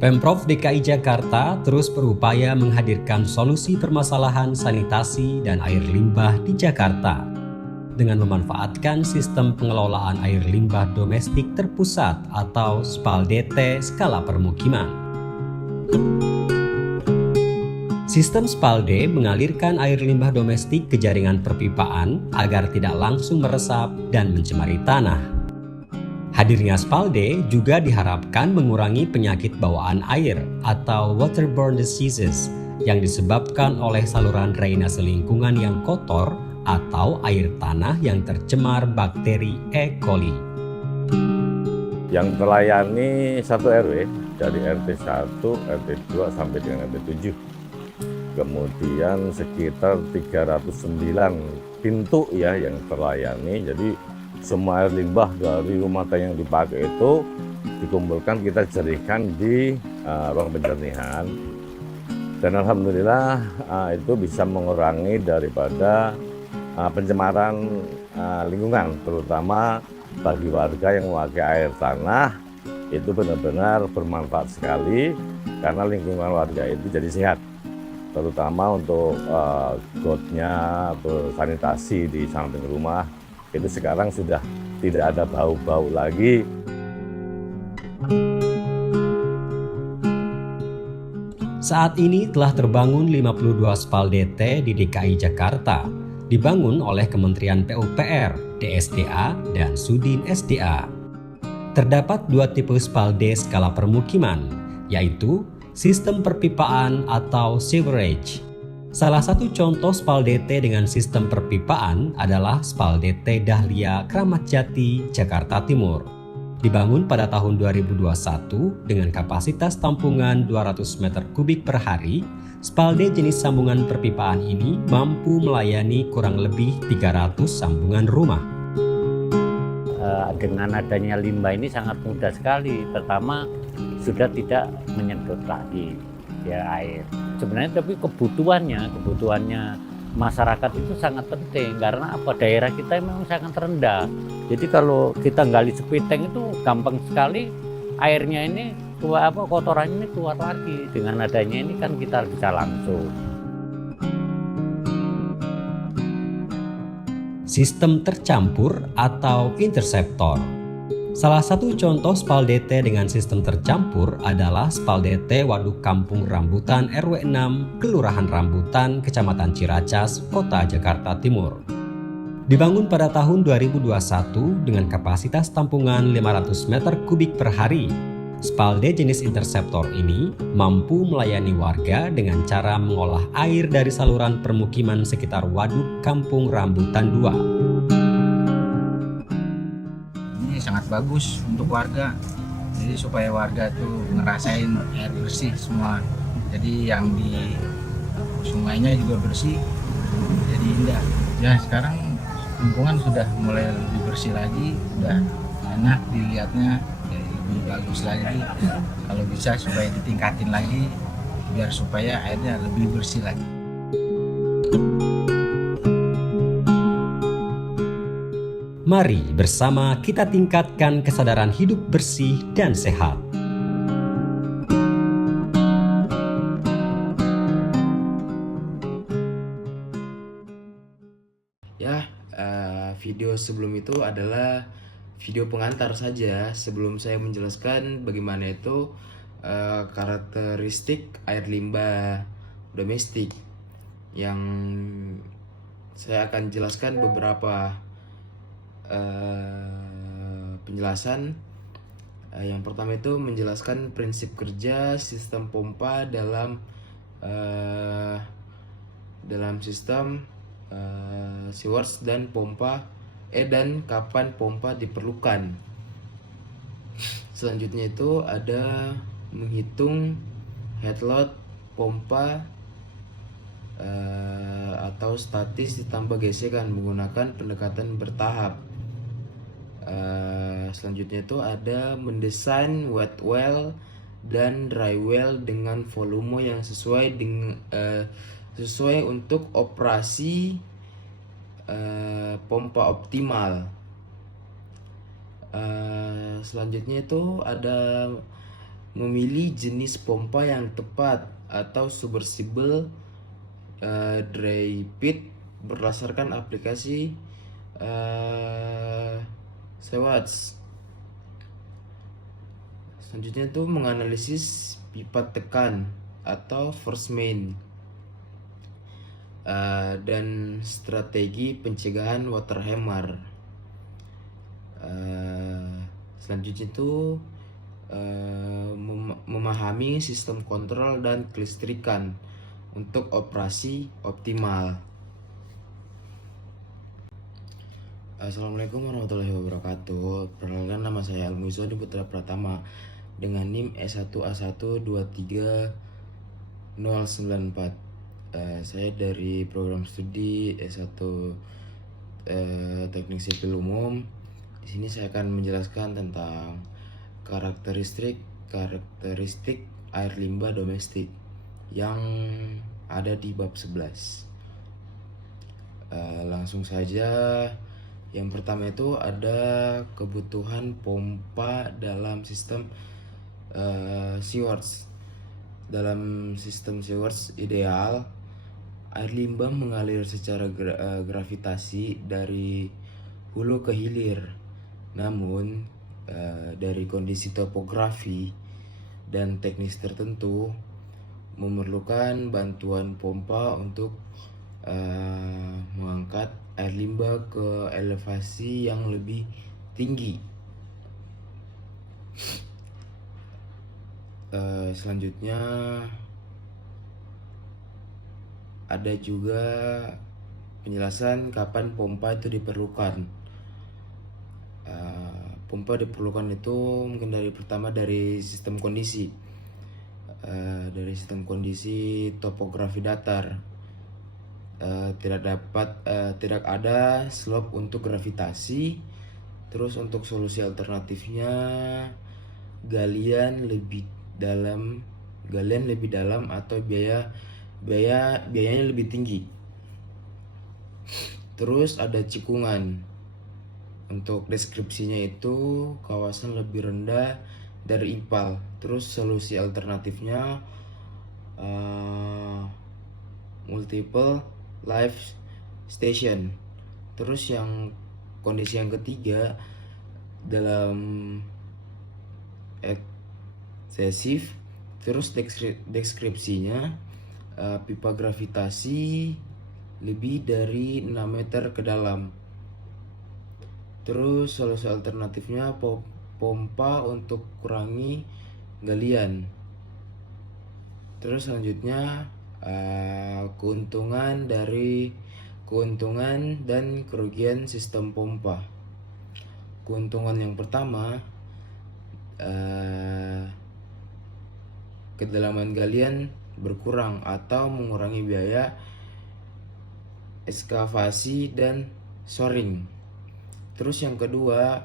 Pemprov DKI Jakarta terus berupaya menghadirkan solusi permasalahan sanitasi dan air limbah di Jakarta dengan memanfaatkan sistem pengelolaan air limbah domestik terpusat atau SPALDT skala permukiman. Sistem SPALDE mengalirkan air limbah domestik ke jaringan perpipaan agar tidak langsung meresap dan mencemari tanah. Hadirnya SPALDE juga diharapkan mengurangi penyakit bawaan air atau waterborne diseases yang disebabkan oleh saluran drainase lingkungan yang kotor atau air tanah yang tercemar bakteri E. coli. Yang terlayani satu RW dari RT 1, RT 2 sampai dengan RT 7. Kemudian sekitar 309 pintu ya yang terlayani. Jadi semua air limbah dari rumah tangga yang dipakai itu dikumpulkan, kita jerihkan di ruang penjernihan. Dan alhamdulillah itu bisa mengurangi daripada pencemaran lingkungan, terutama bagi warga yang memakai air tanah. Itu benar-benar bermanfaat sekali karena lingkungan warga itu jadi sehat, terutama untuk gotnya atau sanitasi di samping rumah. Itu sekarang sudah tidak ada bau-bau lagi. Saat ini telah terbangun 52 SPALDT di DKI Jakarta, dibangun oleh Kementerian PUPR, DSDA, dan Sudin SDA. Terdapat dua tipe SPALDE skala permukiman, yaitu sistem perpipaan atau sewerage. Salah satu contoh SPALDT dengan sistem perpipaan adalah SPALDT Dahlia Kramat Jati, Jakarta Timur. Dibangun pada tahun 2021 dengan kapasitas tampungan 200 meter kubik per hari, SPALDE jenis sambungan perpipaan ini mampu melayani kurang lebih 300 sambungan rumah. Dengan adanya limbah ini sangat mudah sekali. Pertama, sudah tidak menyedot lagi ya air. Sebenarnya tapi kebutuhannya masyarakat itu sangat penting karena apa, daerah kita memang sangat rendah. Jadi kalau kita gali sepiteng itu gampang sekali airnya ini kotorannya ini keluar lagi. Dengan adanya ini kan kita bisa langsung. Sistem tercampur atau interseptor. Salah satu contoh SPALDT dengan sistem tercampur adalah SPALDT Waduk Kampung Rambutan RW 6, Kelurahan Rambutan, Kecamatan Ciracas, Kota Jakarta Timur. Dibangun pada tahun 2021 dengan kapasitas tampungan 500 meter kubik per hari, SPALDE jenis interseptor ini mampu melayani warga dengan cara mengolah air dari saluran permukiman sekitar Waduk Kampung Rambutan 2. Sangat bagus untuk warga, jadi supaya warga tuh ngerasain air bersih semua, jadi yang di sungainya juga bersih, jadi indah ya. Sekarang lingkungan sudah mulai lebih bersih lagi, udah enak dilihatnya, jadi lebih bagus lagi. Kalau bisa supaya ditingkatin lagi biar supaya airnya lebih bersih lagi. Mari bersama kita tingkatkan kesadaran hidup bersih dan sehat. Video sebelum itu adalah video pengantar saja sebelum saya menjelaskan bagaimana itu karakteristik air limbah domestik. Yang saya akan jelaskan beberapa penjelasan. Yang pertama itu menjelaskan prinsip kerja sistem pompa dalam sistem sewers dan pompa dan kapan pompa diperlukan. Selanjutnya itu ada menghitung head load pompa atau statis ditambah gesekan menggunakan pendekatan bertahap. Selanjutnya itu ada mendesain wet well dan dry well dengan volume yang sesuai untuk operasi pompa optimal. Selanjutnya itu ada memilih jenis pompa yang tepat atau submersible dry pit berdasarkan aplikasi Sewatch. Selanjutnya itu menganalisis pipa tekan atau force main dan strategi pencegahan water hammer. Selanjutnya itu memahami sistem kontrol dan kelistrikan untuk operasi optimal. Assalamualaikum warahmatullahi wabarakatuh. Perkenalkan, nama saya Almuizoni Putra Pratama dengan NIM S1A1230094. Saya dari program studi S1 Teknik Sipil Umum. Di sini saya akan menjelaskan tentang karakteristik air limbah domestik yang ada di bab 11. Langsung saja. Yang pertama itu ada kebutuhan pompa dalam sistem Sewatch. Dalam sistem Sewatch ideal, air limbah mengalir secara gravitasi dari hulu ke hilir. Namun dari kondisi topografi dan teknis tertentu memerlukan bantuan pompa untuk mengangkat air limbah ke elevasi yang lebih tinggi. Selanjutnya ada juga penjelasan kapan pompa itu diperlukan. Pompa diperlukan itu mungkin dari sistem kondisi, topografi datar. Tidak ada slope untuk gravitasi. Terus untuk solusi alternatifnya galian lebih dalam atau biayanya lebih tinggi. Terus ada cikungan. Untuk deskripsinya itu kawasan lebih rendah dari IPAL. Terus solusi alternatifnya multiple life station. Terus yang kondisi yang ketiga, dalam eksesif. Terus deskripsinya pipa gravitasi lebih dari 6 meter ke dalam. Terus solusi alternatifnya pompa untuk kurangi galian. Terus selanjutnya keuntungan dan kerugian sistem pompa. Keuntungan yang pertama, kedalaman galian berkurang atau mengurangi biaya ekskavasi dan shoring. Terus yang kedua,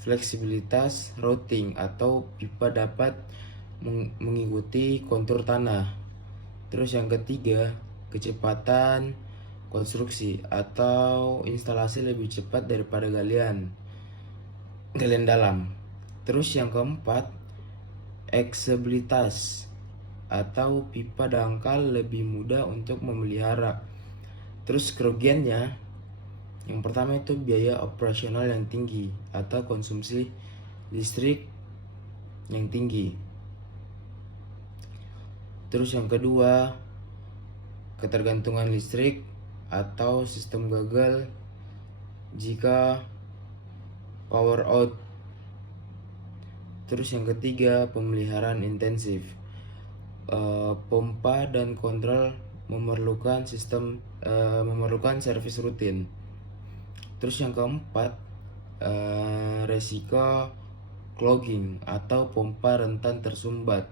fleksibilitas routing atau pipa dapat mengikuti kontur tanah. Terus yang ketiga, kecepatan konstruksi atau instalasi lebih cepat daripada galian dalam. Terus yang keempat, aksesibilitas atau pipa dangkal lebih mudah untuk memelihara. Terus kerugiannya, yang pertama itu biaya operasional yang tinggi atau konsumsi listrik yang tinggi. Terus yang kedua, ketergantungan listrik atau sistem gagal jika power out. Terus yang ketiga, pemeliharaan intensif. Pompa dan kontrol memerlukan servis rutin. Terus yang keempat, resiko clogging atau pompa rentan tersumbat.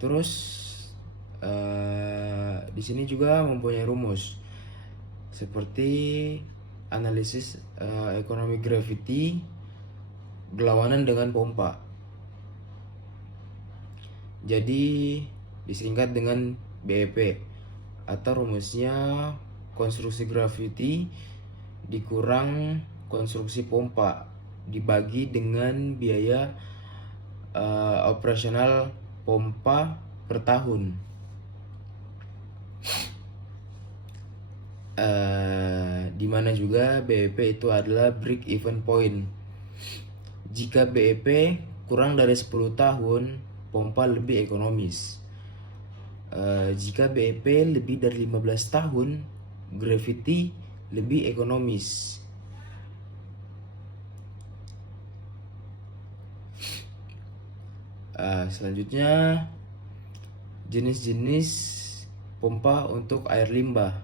Terus di sini juga mempunyai rumus seperti analisis ekonomi gravity berlawanan dengan pompa. Jadi disingkat dengan BEP atau rumusnya konstruksi gravity dikurang konstruksi pompa dibagi dengan biaya operasional pompa per tahun. Di mana juga BEP itu adalah break even point. Jika BEP kurang dari 10 tahun, pompa lebih ekonomis. Jika BEP lebih dari 15 tahun, gravity lebih ekonomis. Selanjutnya, jenis-jenis pompa untuk air limbah.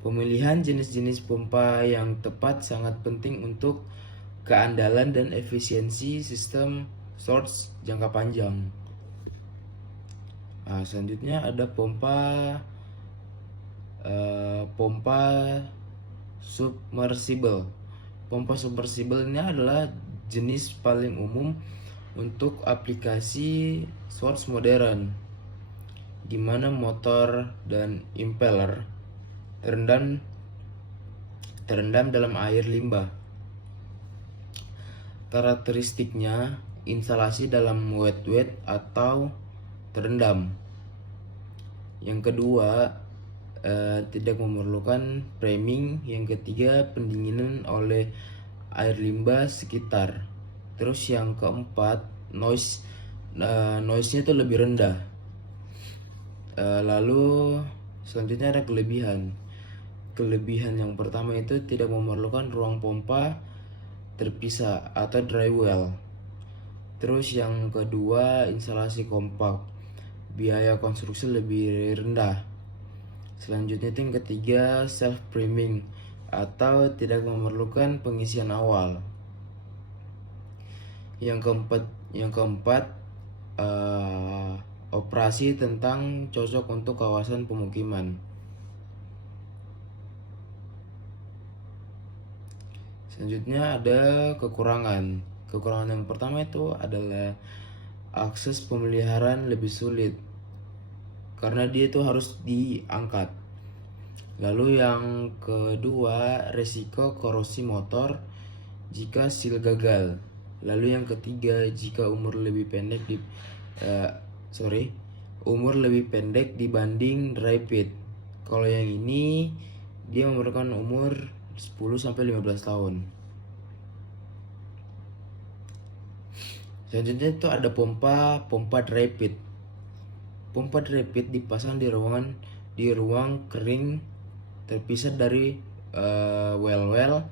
Pemilihan jenis-jenis pompa yang tepat sangat penting untuk keandalan dan efisiensi sistem source jangka panjang. Selanjutnya ada pompa submersible. Pompa submersible ini adalah jenis paling umum untuk aplikasi source modern, di mana motor dan impeller terendam dalam air limbah. Karakteristiknya, instalasi dalam wet atau terendam. Yang kedua, tidak memerlukan priming. Yang ketiga, pendinginan oleh air limbah sekitar. Terus yang keempat, noise-nya itu lebih rendah. Lalu selanjutnya ada kelebihan. Kelebihan yang pertama itu tidak memerlukan ruang pompa terpisah atau dry well. Terus yang kedua, instalasi kompak. Biaya konstruksi lebih rendah. Selanjutnya itu yang ketiga, self priming atau tidak memerlukan pengisian awal. Yang keempat, operasi tentang cocok untuk kawasan pemukiman. Selanjutnya ada kekurangan. Kekurangan yang pertama itu adalah akses pemeliharaan lebih sulit karena dia itu harus diangkat. Lalu yang kedua, resiko korosi motor jika seal gagal. Lalu yang ketiga, jika umur lebih pendek dibanding dry pit. Kalau yang ini dia memerlukan umur 10-15 tahun. Selanjutnya itu ada pompa dry pit. Pompa dry pit dipasang di ruang kering terpisah dari well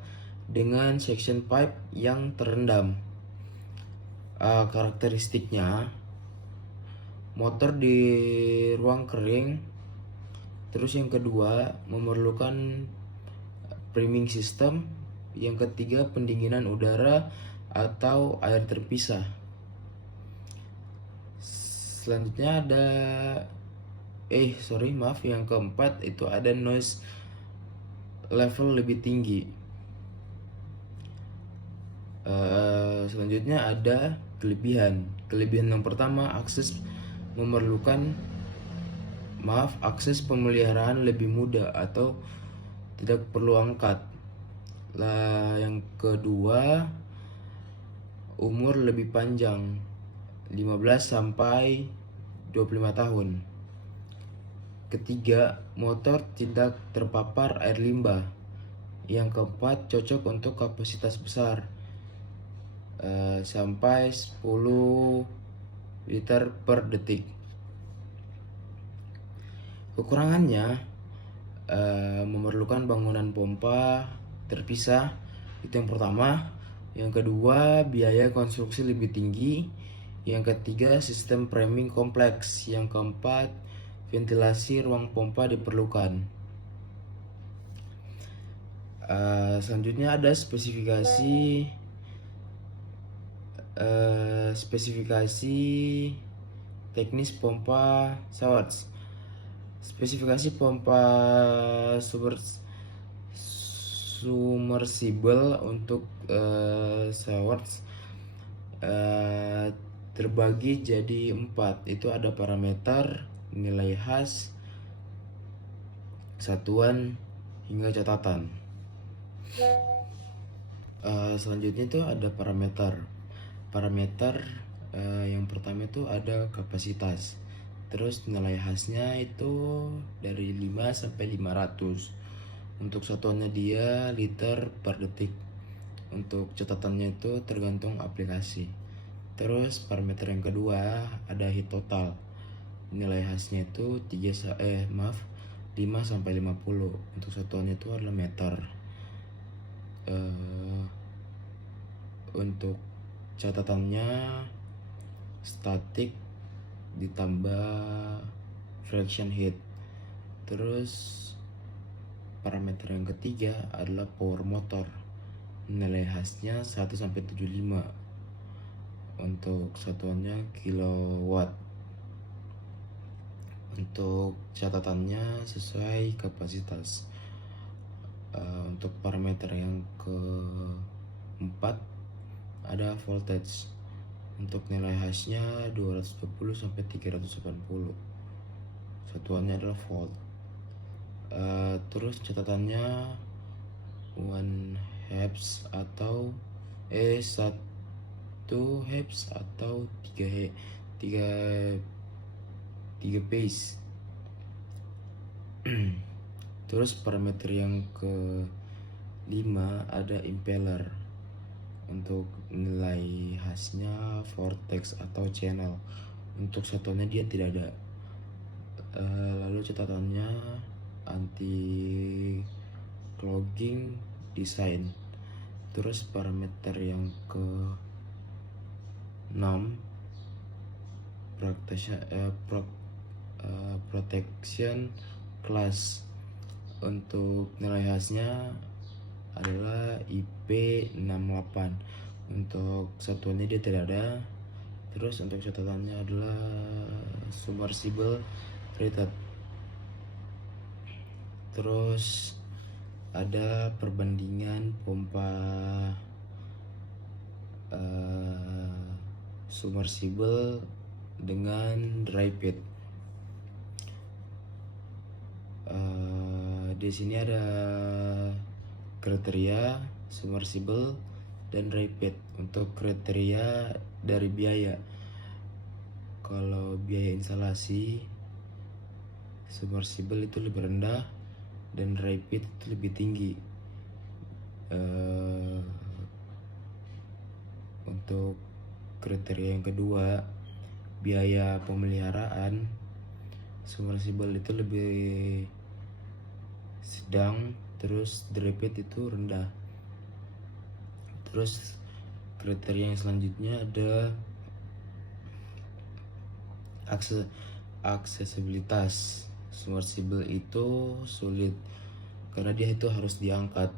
dengan section pipe yang terendam. Karakteristiknya, motor di ruang kering. Terus yang kedua, memerlukan priming system. Yang ketiga, pendinginan udara atau air terpisah. Selanjutnya ada yang keempat itu ada noise level lebih tinggi. Selanjutnya ada kelebihan. Kelebihan yang pertama, akses pemeliharaan lebih mudah atau tidak perlu angkat. Yang kedua, umur lebih panjang, 15-25 tahun. Ketiga, motor tidak terpapar air limbah. Yang keempat, cocok untuk kapasitas besar, sampai 10 liter per detik. Kekurangannya, memerlukan bangunan pompa terpisah, itu yang pertama. Yang kedua, biaya konstruksi lebih tinggi. Yang ketiga, sistem priming kompleks. Yang keempat, ventilasi ruang pompa diperlukan. Selanjutnya ada spesifikasi teknis pompa Schwartz. Spesifikasi pompa submersible untuk Schwartz terbagi jadi 4. Itu ada parameter, nilai khas, satuan, hingga catatan. Selanjutnya itu ada parameter. Parameter yang pertama itu ada kapasitas. Terus nilai khasnya itu dari 5 sampai 500. Untuk satuannya dia liter per detik. Untuk catatannya itu tergantung aplikasi. Terus parameter yang kedua ada heat total. Nilai khasnya itu 5 sampai 50. Untuk satuannya itu adalah meter. Untuk catatannya statik ditambah friction heat. Terus parameter yang ketiga adalah power motor. Nilai khasnya 1 sampai 75. Untuk satuannya kilowatt. Untuk catatannya sesuai kapasitas. Untuk parameter yang keempat ada voltage. Untuk nilai khasnya 220 sampai 380. Satuannya adalah volt. Terus catatannya 1 Hz atau 1 Hz atau 3 phase. Terus parameter yang ke-5 ada impeller. Untuk nilai khasnya vortex atau channel. Untuk satuannya dia tidak ada. Lalu catatannya anti clogging design. Terus parameter yang ke-6 protection class. Untuk nilai khasnya adalah IP68. Untuk satuannya dia tidak ada. Terus untuk catatannya adalah submersible rated. Terus ada perbandingan pompa submersible dengan dry pit. Di sini ada kriteria submersible dan dry pit. Untuk kriteria dari biaya, kalau biaya instalasi submersible itu lebih rendah dan dry pit itu lebih tinggi. Untuk kriteria yang kedua, biaya pemeliharaan submersible itu lebih sedang, terus dry pit itu rendah. Terus kriteria yang selanjutnya ada aksesibilitas. Submersible itu sulit karena dia itu harus diangkat.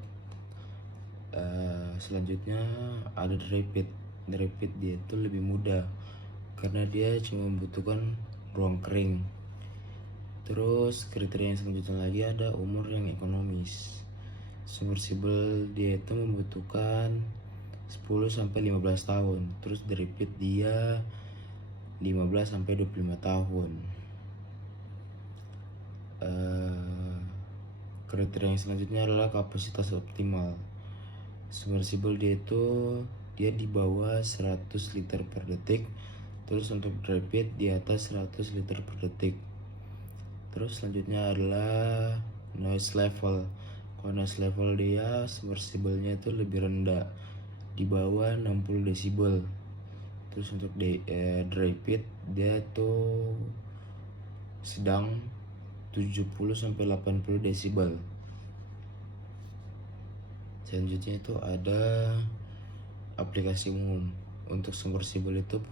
Selanjutnya ada dry pit. Dry pit dia itu lebih mudah karena dia cuma membutuhkan ruang kering. Terus kriteria yang selanjutnya lagi ada umur yang ekonomis. Submersible dia itu membutuhkan 10 sampai 15 tahun. Terus dry pit dia 15 sampai 25 tahun. Kriteria yang selanjutnya adalah kapasitas optimal. Submersible dia di bawah 100 liter per detik. Terus untuk dry pit di atas 100 liter per detik. Terus selanjutnya adalah noise level. Kalau noise level dia submersible-nya itu lebih rendah, di bawah 60 desibel. Terus untuk dry pit dia tuh sedang 70 sampai 80 desibel. Selanjutnya itu ada aplikasi umum. Untuk submersible itu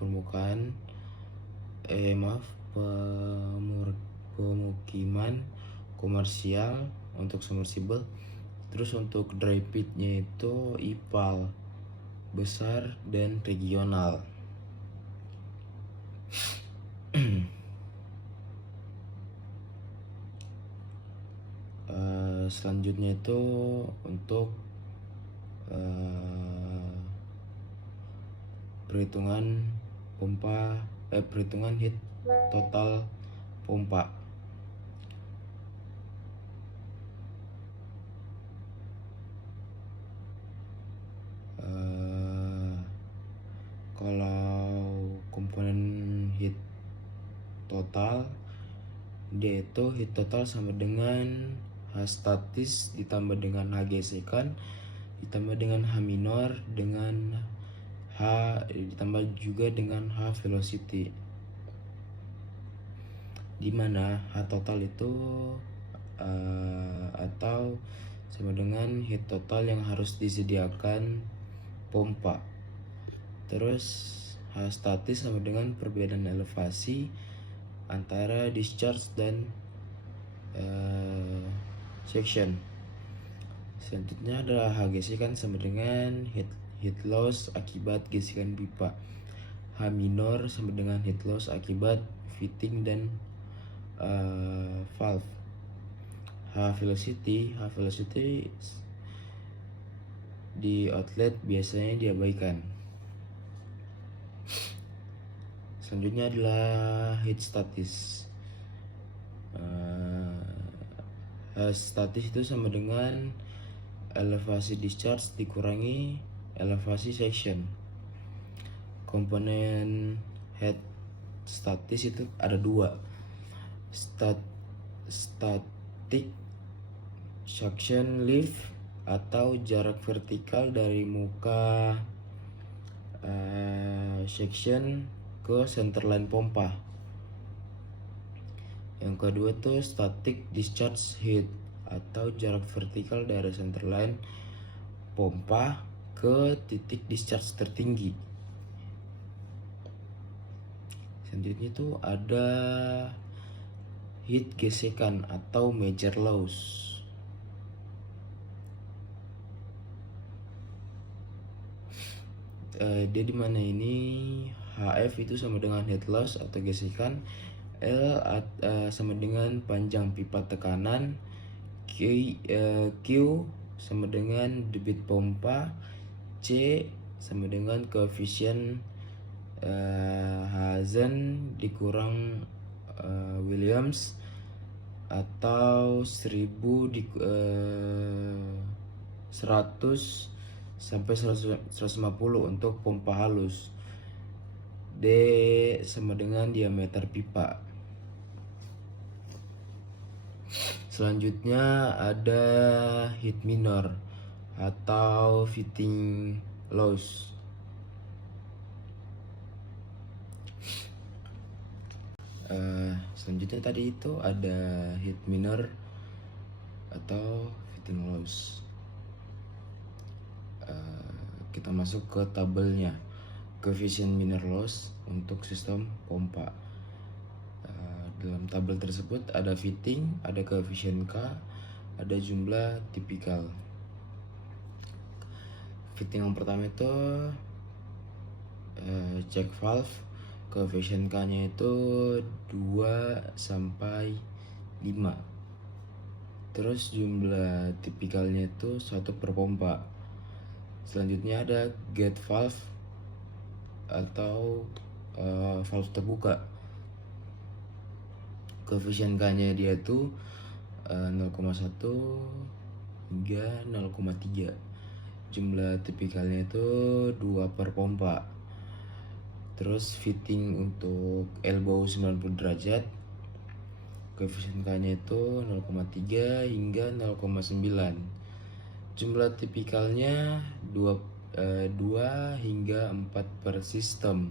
pemukiman komersial untuk submersible. Terus untuk dry pitnya itu IPAL, besar dan regional. Selanjutnya itu untuk perhitungan heat total pompa. total, dia itu heat total sama dengan H statis ditambah dengan H gesekan ditambah dengan H minor dengan H ditambah juga dengan H velocity, dimana H total itu atau sama dengan heat total yang harus disediakan pompa. Terus H statis sama dengan perbedaan elevasi antara discharge dan section. Selanjutnya adalah H gesekan sama dengan heat loss akibat gesekan pipa. H minor sama dengan heat loss akibat fitting dan valve. H velocity di outlet biasanya diabaikan. Selanjutnya adalah heat statis. Statis itu sama dengan elevasi discharge dikurangi elevasi section. Komponen head statis itu ada dua, static suction lift atau jarak vertikal dari muka section ke centerline pompa. Yang kedua tuh static discharge head atau jarak vertikal dari centerline pompa ke titik discharge tertinggi. Selanjutnya tuh ada heat gesekan atau major loss. Dia dimana ini HF itu sama dengan heat loss atau gesekan, L sama dengan panjang pipa tekanan, Q sama dengan debit pompa, C sama dengan koefisien Hazen dikurang Williams atau 100 sampai 150 untuk pompa halus. D sama dengan diameter pipa. Selanjutnya ada heat minor atau fitting loss. Selanjutnya tadi itu ada heat minor atau fitting loss. Kita masuk ke tabelnya. Koefisien minor loss untuk sistem pompa. Dalam tabel tersebut ada fitting, ada koefisien K, ada jumlah tipikal. Fitting yang pertama itu check valve, koefisien K-nya itu 2 sampai 5. Terus jumlah tipikalnya itu 1 per pompa. Selanjutnya ada gate valve atau valve terbuka. Koefisien K-nya dia tuh 0,1 hingga 0,3. Jumlah tipikalnya itu 2 per pompa. Terus fitting untuk elbow 90 derajat, koefisien K-nya itu 0,3 hingga 0,9. Jumlah tipikalnya 2 hingga 4 per sistem.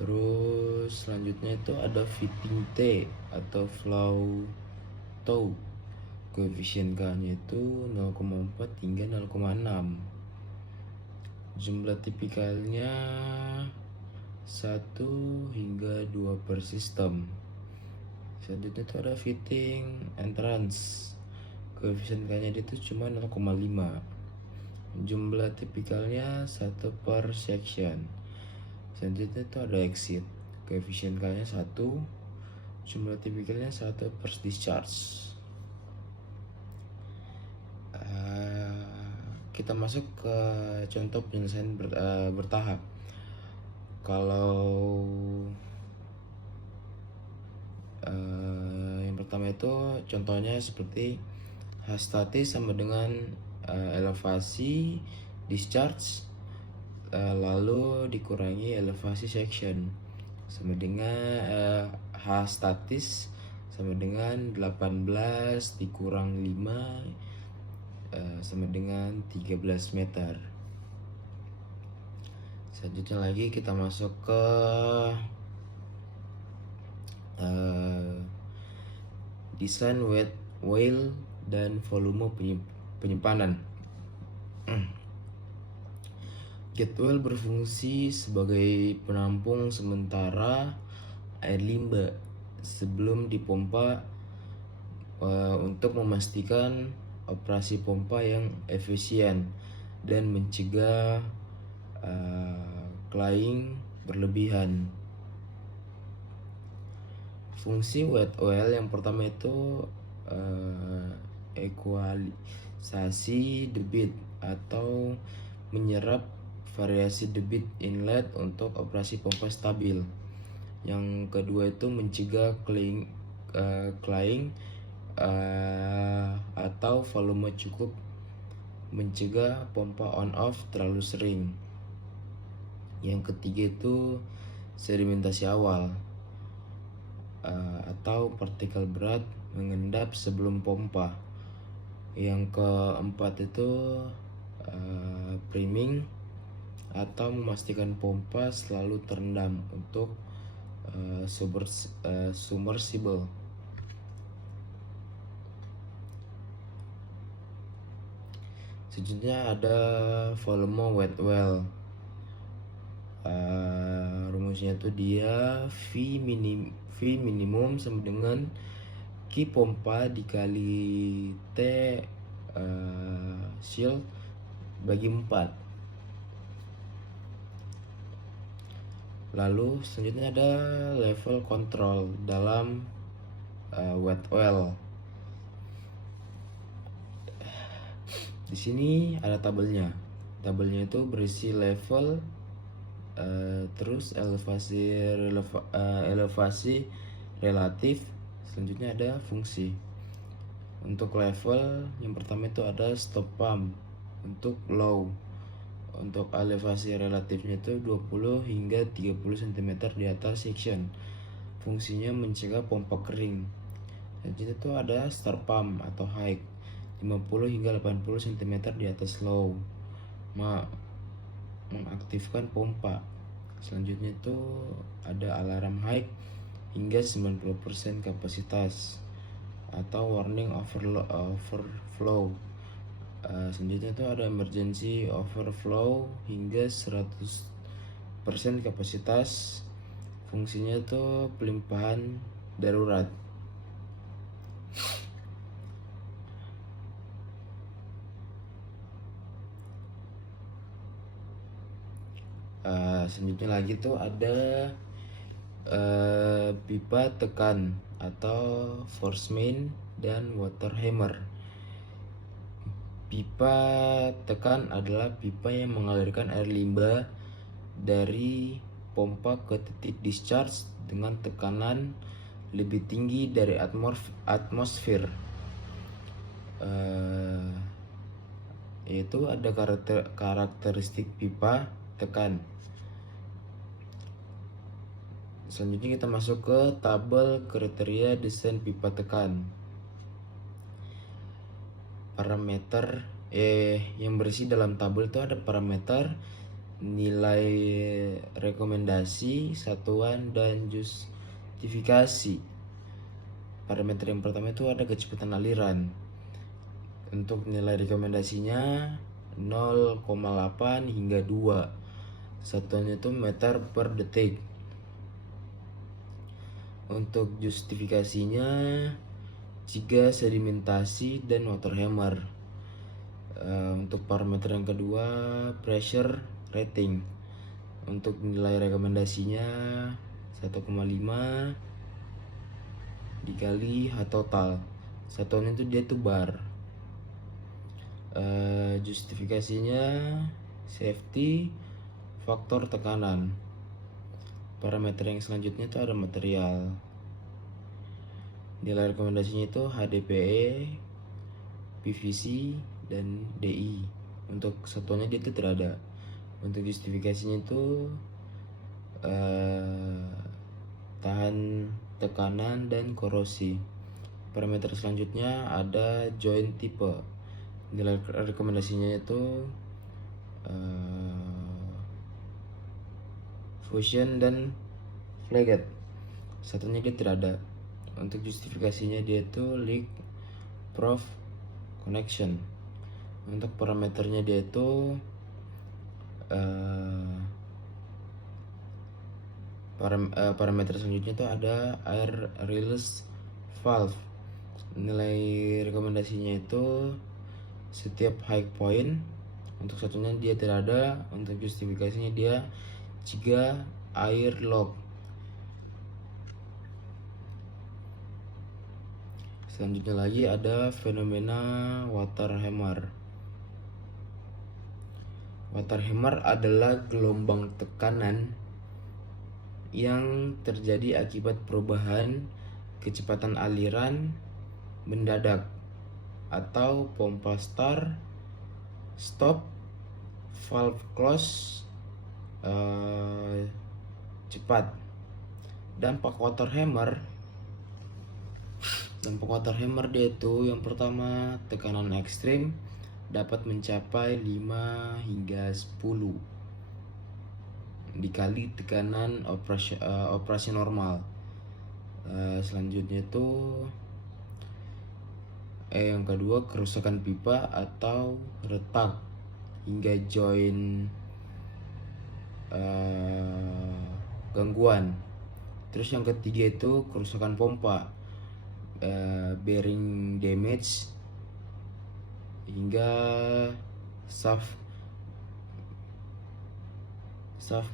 Terus selanjutnya itu ada fitting T atau flow toe. Koefisien K-nya itu 0,4 hingga 0,6. Jumlah tipikalnya 1 hingga 2 per sistem. Selanjutnya itu ada fitting entrance. Koefisien K-nya itu cuma 0,5. Jumlah tipikalnya 1 per section. Selanjutnya itu ada exit. Koefisien K-nya 1. Jumlah tipikalnya 1 per discharge. Kita masuk ke contoh penyelesaian bertahap. Kalau yang pertama itu contohnya seperti H statis sama dengan elevasi discharge lalu dikurangi elevasi section sama dengan H H statis sama dengan 18 dikurang 5 sama dengan 13 meter. Selanjutnya lagi kita masuk ke desain wet well dan volume penyimpanan. Get well berfungsi sebagai penampung sementara air limbah sebelum dipompa untuk memastikan operasi pompa yang efisien dan mencegah clogging berlebihan. Fungsi wet well yang pertama itu ekualisasi debit atau menyerap variasi debit inlet untuk operasi pompa stabil. Yang kedua itu mencegah clogging atau volume cukup, mencegah pompa on off terlalu sering. Yang ketiga itu sedimentasi awal atau partikel berat mengendap sebelum pompa. Yang keempat itu priming atau memastikan pompa selalu terendam untuk submersible. Selanjutnya ada volume wet well. Rumusnya itu dia V minimum sama dengan Q pompa dikali T shield bagi 4. Lalu selanjutnya ada level control dalam wet well. Di sini ada tabelnya. Tabelnya itu berisi level, terus elevasi relatif. Selanjutnya ada fungsi. Untuk level yang pertama itu ada stop pump untuk low. Untuk elevasi relatifnya itu 20 hingga 30 cm di atas section. Fungsinya mencegah pompa kering. Selanjutnya itu ada start pump atau high, 50 hingga 80 cm di atas low, mengaktifkan pompa. Selanjutnya itu ada alarm high hingga 90% kapasitas atau warning overflow. Selanjutnya itu ada emergency overflow hingga 100% kapasitas. Fungsinya itu pelimpahan darurat. Selanjutnya lagi tuh ada pipa tekan atau force main dan water hammer. Pipa tekan adalah pipa yang mengalirkan air limbah dari pompa ke titik discharge dengan tekanan lebih tinggi dari atmosfer. Yaitu ada karakteristik pipa tekan. Selanjutnya kita masuk ke tabel kriteria desain pipa tekan. Parameter yang berisi dalam tabel itu ada parameter, nilai rekomendasi, satuan, dan justifikasi. Parameter yang pertama itu ada kecepatan aliran. Untuk nilai rekomendasinya 0,8 hingga 2. Satuannya itu meter per detik. Untuk justifikasinya jika sedimentasi dan water hammer. Untuk parameter yang kedua pressure rating. Untuk nilai rekomendasinya 1,5 dikali H total. Satuannya itu dia tuh bar. Justifikasinya safety, faktor tekanan. Parameter yang selanjutnya itu ada material. Nilai rekomendasinya itu HDPE, PVC, dan DI. Untuk satuannya dia itu tidak ada. Untuk justifikasinya itu tahan tekanan, dan korosi. Parameter selanjutnya ada joint type. Nilai rekomendasinya itu fusion dan flaget. Satunya dia tidak ada. Untuk justifikasinya dia itu leak proof connection. Untuk parameternya dia itu parameter selanjutnya itu ada air release valve. Nilai rekomendasinya itu setiap high point. Untuk satunya dia tidak ada. Untuk justifikasinya dia jika air lock. Selanjutnya lagi ada fenomena water hammer. Water hammer adalah gelombang tekanan yang terjadi akibat perubahan kecepatan aliran mendadak atau pompa stop, valve close cepat. Dampak water hammer dia itu yang pertama, tekanan ekstrim dapat mencapai 5 hingga 10 dikali tekanan operasi normal. Selanjutnya itu yang kedua, kerusakan pipa atau retak hingga join gangguan. Terus yang ketiga itu kerusakan pompa, bearing damage hingga shaft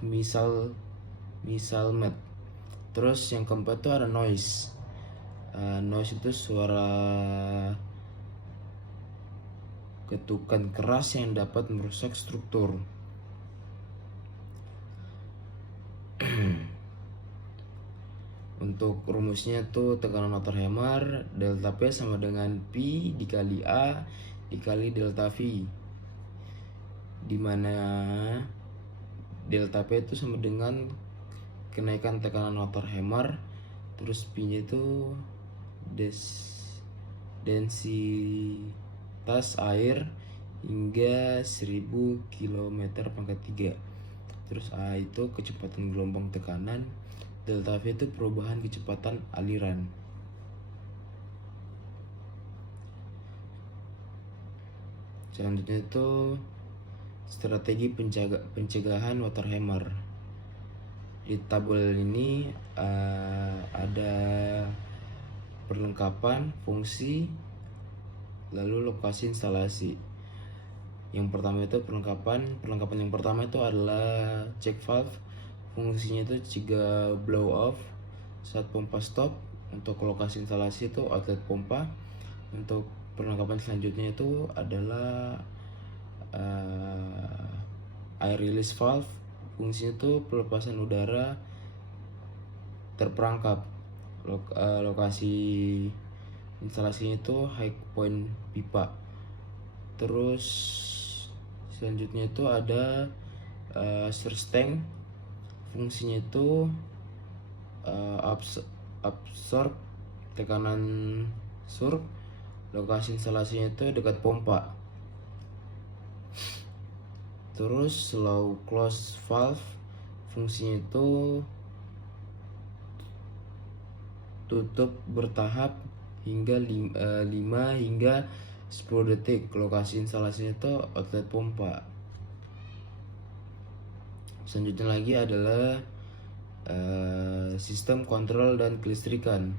misalignment. Terus yang keempat itu ada noise. Noise itu suara ketukan keras yang dapat merusak struktur. Untuk rumusnya tuh tekanan water hammer delta P sama dengan P dikali A dikali delta V, dimana delta P itu sama dengan kenaikan tekanan water hammer, terus P nya itu densitas air hingga 1000 km/3. Terus A itu kecepatan gelombang tekanan, delta V itu perubahan kecepatan aliran. Selanjutnya itu strategi pencegahan water hammer. Di tabel ini ada perlengkapan, fungsi, lalu lokasi instalasi. Yang pertama itu perlengkapan yang pertama itu adalah check valve. Fungsinya itu jika blow off saat pompa stop. Untuk lokasi instalasi itu outlet pompa. Untuk perlengkapan selanjutnya itu adalah air release valve. Fungsinya itu pelepasan udara terperangkap. Lokasi instalasinya itu high point pipa. Terus selanjutnya itu ada surge tank. Fungsinya itu absorb tekanan surge. Lokasi instalasinya itu dekat pompa. Terus slow close valve. Fungsinya itu tutup bertahap hingga 5 hingga 10 detik. Lokasi instalasinya itu outlet pompa. Selanjutnya lagi adalah sistem kontrol dan kelistrikan.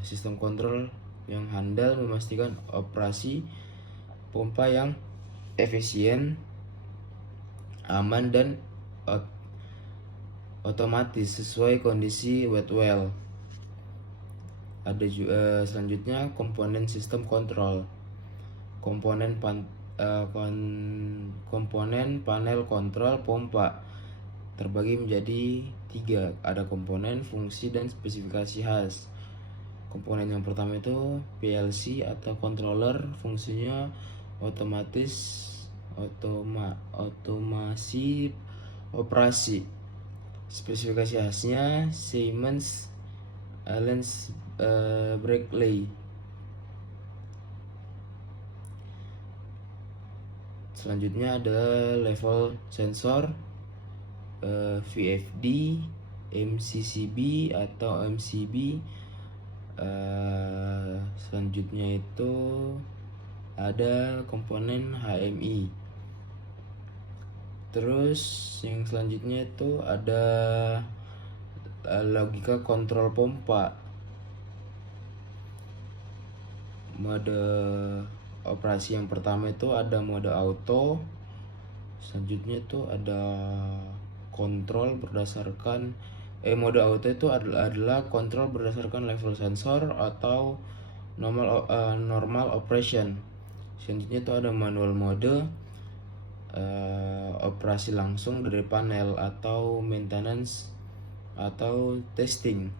Sistem kontrol yang handal memastikan operasi pompa yang efisien, aman, dan otomatis sesuai kondisi wet well. Ada juga selanjutnya komponen sistem kontrol. Komponen panel kontrol pompa terbagi menjadi 3. Ada komponen, fungsi, dan spesifikasi khas. Komponen yang pertama itu PLC atau controller, fungsinya otomasi operasi. Spesifikasi khasnya Siemens Alliance Berkeley. Selanjutnya ada level sensor, VFD, MCCB atau MCB. Selanjutnya itu ada komponen HMI. Terus yang selanjutnya itu ada logika kontrol pompa. Mode operasi yang pertama itu ada mode auto. Selanjutnya itu ada kontrol berdasarkan mode auto itu adalah kontrol berdasarkan level sensor atau normal operation. Selanjutnya itu ada manual mode, operasi langsung dari panel atau maintenance atau testing.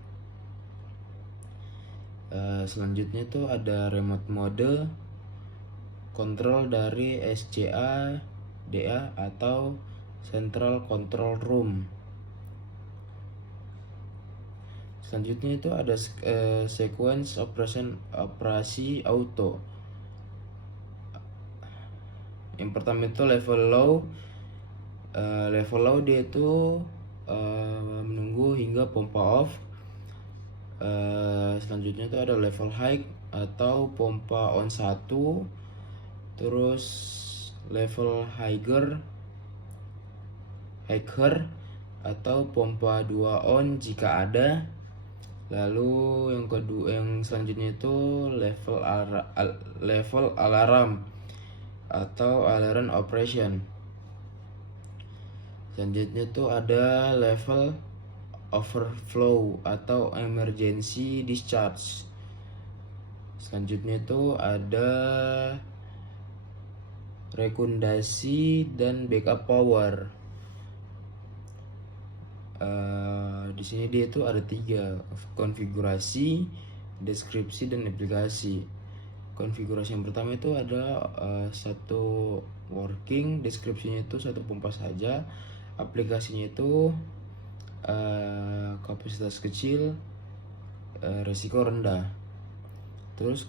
Selanjutnya itu ada remote mode, kontrol dari SCA, DA atau Central Control Room. Selanjutnya itu ada sequence operasi auto. Yang pertama itu level low. Level low dia itu menunggu hingga pompa off. Selanjutnya itu ada level high atau pompa on 1. Terus level higher atau pompa 2 on jika ada. Lalu yang selanjutnya itu level alarm atau alarm operation. Selanjutnya itu ada level overflow atau emergency discharge. Selanjutnya itu ada rekundasi dan backup power. Di sini dia itu ada 3: konfigurasi, deskripsi, dan aplikasi. Konfigurasi yang pertama itu ada satu working, deskripsinya itu satu pompa saja, aplikasinya itu kapasitas kecil, resiko rendah. Terus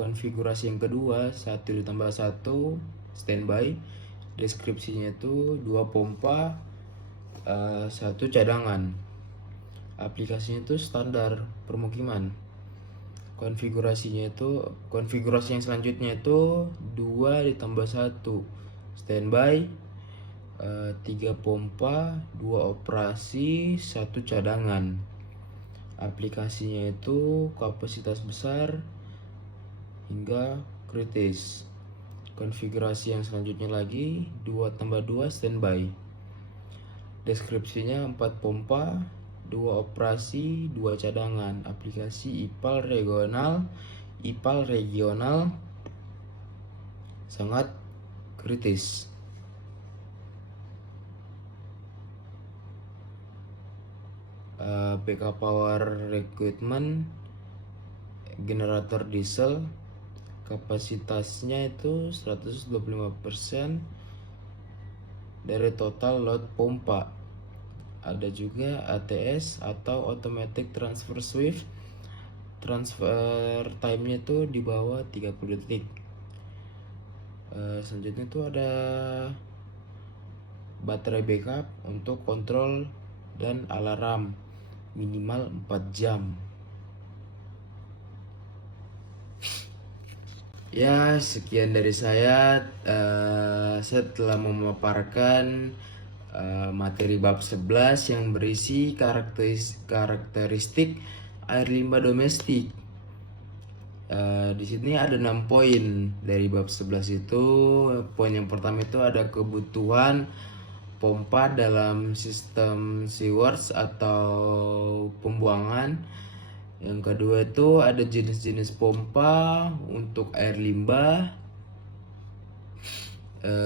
konfigurasi yang kedua 1+1 standby, deskripsinya itu 2 pompa, 1 cadangan. Aplikasinya itu standar permukiman. Konfigurasi yang selanjutnya itu 2+1 standby, 3 pompa, 2 operasi, 1 cadangan. Aplikasinya itu kapasitas besar hingga kritis. Konfigurasi yang selanjutnya lagi 2+2 standby. Deskripsinya 4 pompa, 2 operasi, 2 cadangan. Aplikasi IPAL regional sangat kritis. Backup power requirement, generator diesel, kapasitasnya itu 125% dari total load pompa. Ada juga ATS atau automatic transfer switch, transfer time-nya itu di bawah 30 detik. Selanjutnya itu ada baterai backup untuk kontrol dan alarm minimal 4 jam. Ya, sekian dari saya. Saya telah memaparkan materi bab 11 yang berisi karakteristik air limbah domestik. Di sini ada 6 poin dari bab 11 itu. Poin yang pertama itu ada kebutuhan pompa dalam sistem sewers atau pembuangan. Yang kedua itu ada jenis-jenis pompa untuk air limbah.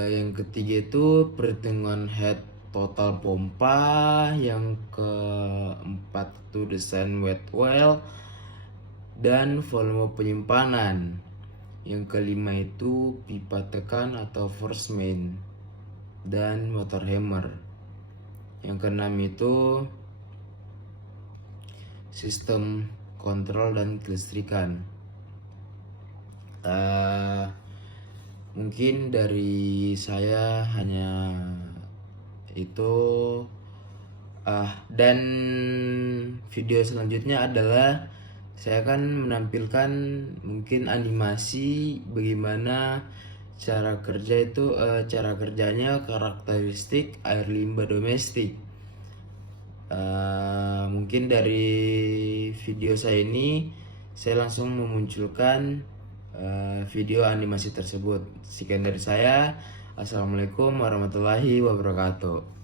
Yang ketiga itu perhitungan head total pompa. Yang keempat itu desain wet well. dan volume penyimpanan. Yang kelima itu pipa tekan atau force main dan motor hammer. Yang keenam itu sistem kontrol dan kelistrikan. Mungkin dari saya hanya itu, dan video selanjutnya adalah saya akan menampilkan mungkin animasi bagaimana cara kerjanya, karakteristik air limbah domestik. Mungkin dari video saya ini saya langsung memunculkan video animasi tersebut. Sekian dari saya. Assalamualaikum warahmatullahi wabarakatuh.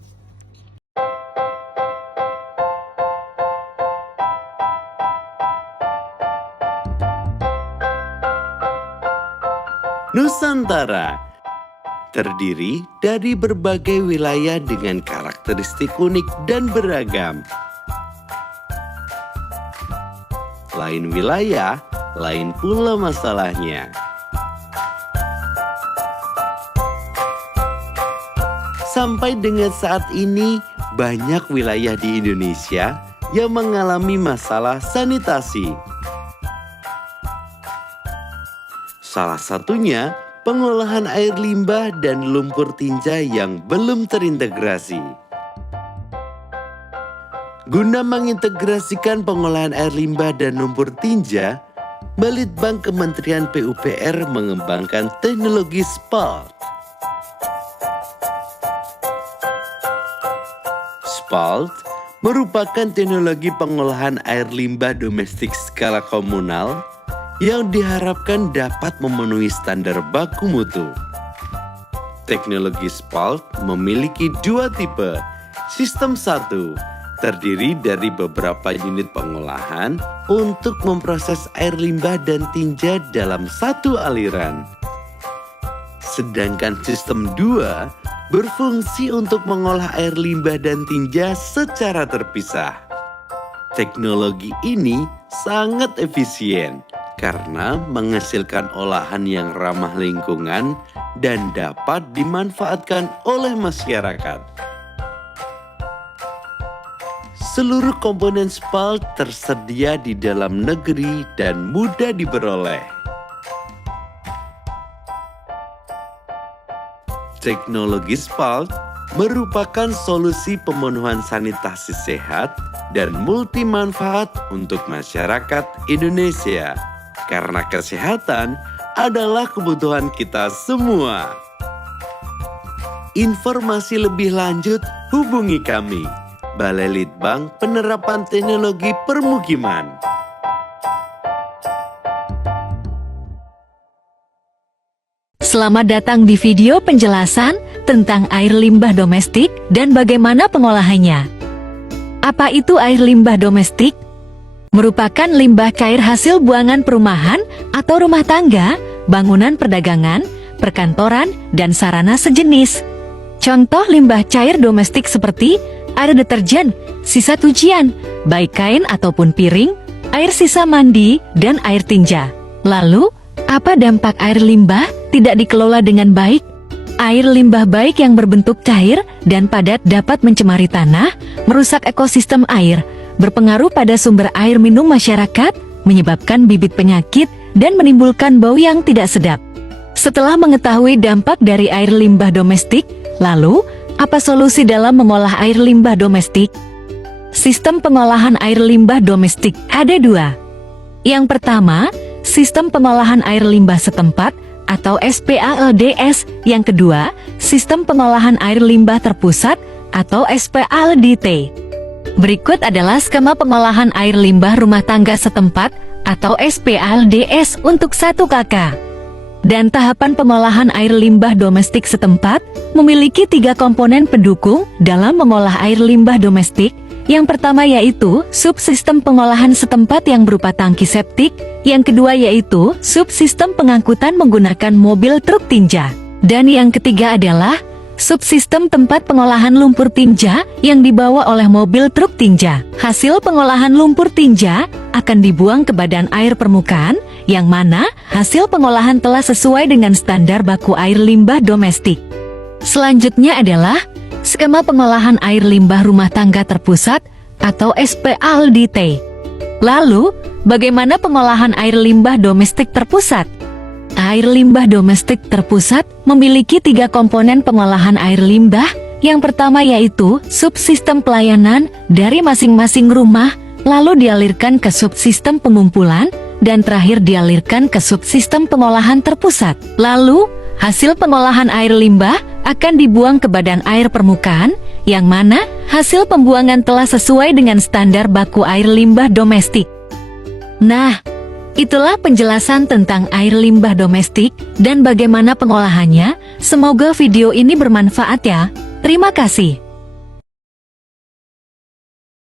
Nusantara terdiri dari berbagai wilayah dengan karakteristik unik dan beragam. Lain wilayah, lain pula masalahnya. Sampai dengan saat ini, banyak wilayah di Indonesia yang mengalami masalah sanitasi. Salah satunya pengolahan air limbah dan lumpur tinja yang belum terintegrasi. Guna mengintegrasikan pengolahan air limbah dan lumpur tinja, Balitbang Kementerian PUPR mengembangkan teknologi SPALT. SPALT merupakan teknologi pengolahan air limbah domestik skala komunal yang diharapkan dapat memenuhi standar baku mutu. Teknologi SPALT memiliki dua tipe. Sistem 1 terdiri dari beberapa unit pengolahan untuk memproses air limbah dan tinja dalam satu aliran. Sedangkan sistem 2 berfungsi untuk mengolah air limbah dan tinja secara terpisah. Teknologi ini sangat efisien karena menghasilkan olahan yang ramah lingkungan dan dapat dimanfaatkan oleh masyarakat. Seluruh komponen SPALT tersedia di dalam negeri dan mudah diperoleh. Teknologi SPALT merupakan solusi pemenuhan sanitasi sehat dan multi manfaat untuk masyarakat Indonesia. Karena kesehatan adalah kebutuhan kita semua. Informasi lebih lanjut hubungi kami, Balai Litbang Penerapan Teknologi Permukiman. Selamat datang di video penjelasan tentang air limbah domestik dan bagaimana pengolahannya. Apa itu air limbah domestik? Merupakan limbah cair hasil buangan perumahan atau rumah tangga, bangunan perdagangan, perkantoran, dan sarana sejenis. Contoh limbah cair domestik seperti air deterjen, sisa cucian, baik kain ataupun piring, air sisa mandi, dan air tinja. Lalu, apa dampak air limbah tidak dikelola dengan baik? Air limbah baik yang berbentuk cair dan padat dapat mencemari tanah, merusak ekosistem air, berpengaruh pada sumber air minum masyarakat, menyebabkan bibit penyakit, dan menimbulkan bau yang tidak sedap. Setelah mengetahui dampak dari air limbah domestik, lalu, apa solusi dalam mengolah air limbah domestik? Sistem pengolahan air limbah domestik ada dua. Yang pertama, sistem pengolahan air limbah setempat atau SPALDS. Yang kedua, sistem pengolahan air limbah terpusat atau SPALDT. Berikut adalah skema pengolahan air limbah rumah tangga setempat atau SPALDS untuk 1 KK. Dan tahapan pengolahan air limbah domestik setempat memiliki 3 komponen pendukung dalam mengolah air limbah domestik. Yang pertama yaitu subsistem pengolahan setempat yang berupa tangki septik. Yang kedua yaitu subsistem pengangkutan menggunakan mobil truk tinja. Dan yang ketiga adalah subsistem tempat pengolahan lumpur tinja yang dibawa oleh mobil truk tinja. Hasil pengolahan lumpur tinja akan dibuang ke badan air permukaan, yang mana hasil pengolahan telah sesuai dengan standar baku air limbah domestik. Selanjutnya adalah skema pengolahan air limbah rumah tangga terpusat atau SPLDT. Lalu, bagaimana pengolahan air limbah domestik terpusat? Air limbah domestik terpusat memiliki 3 komponen pengolahan air limbah. Yang pertama yaitu subsistem pelayanan dari masing-masing rumah, lalu dialirkan ke subsistem pengumpulan, dan terakhir dialirkan ke subsistem pengolahan terpusat. Lalu, hasil pengolahan air limbah akan dibuang ke badan air permukaan, yang mana hasil pembuangan telah sesuai dengan standar baku air limbah domestik. Nah, itulah penjelasan tentang air limbah domestik dan bagaimana pengolahannya. Semoga video ini bermanfaat ya. Terima kasih.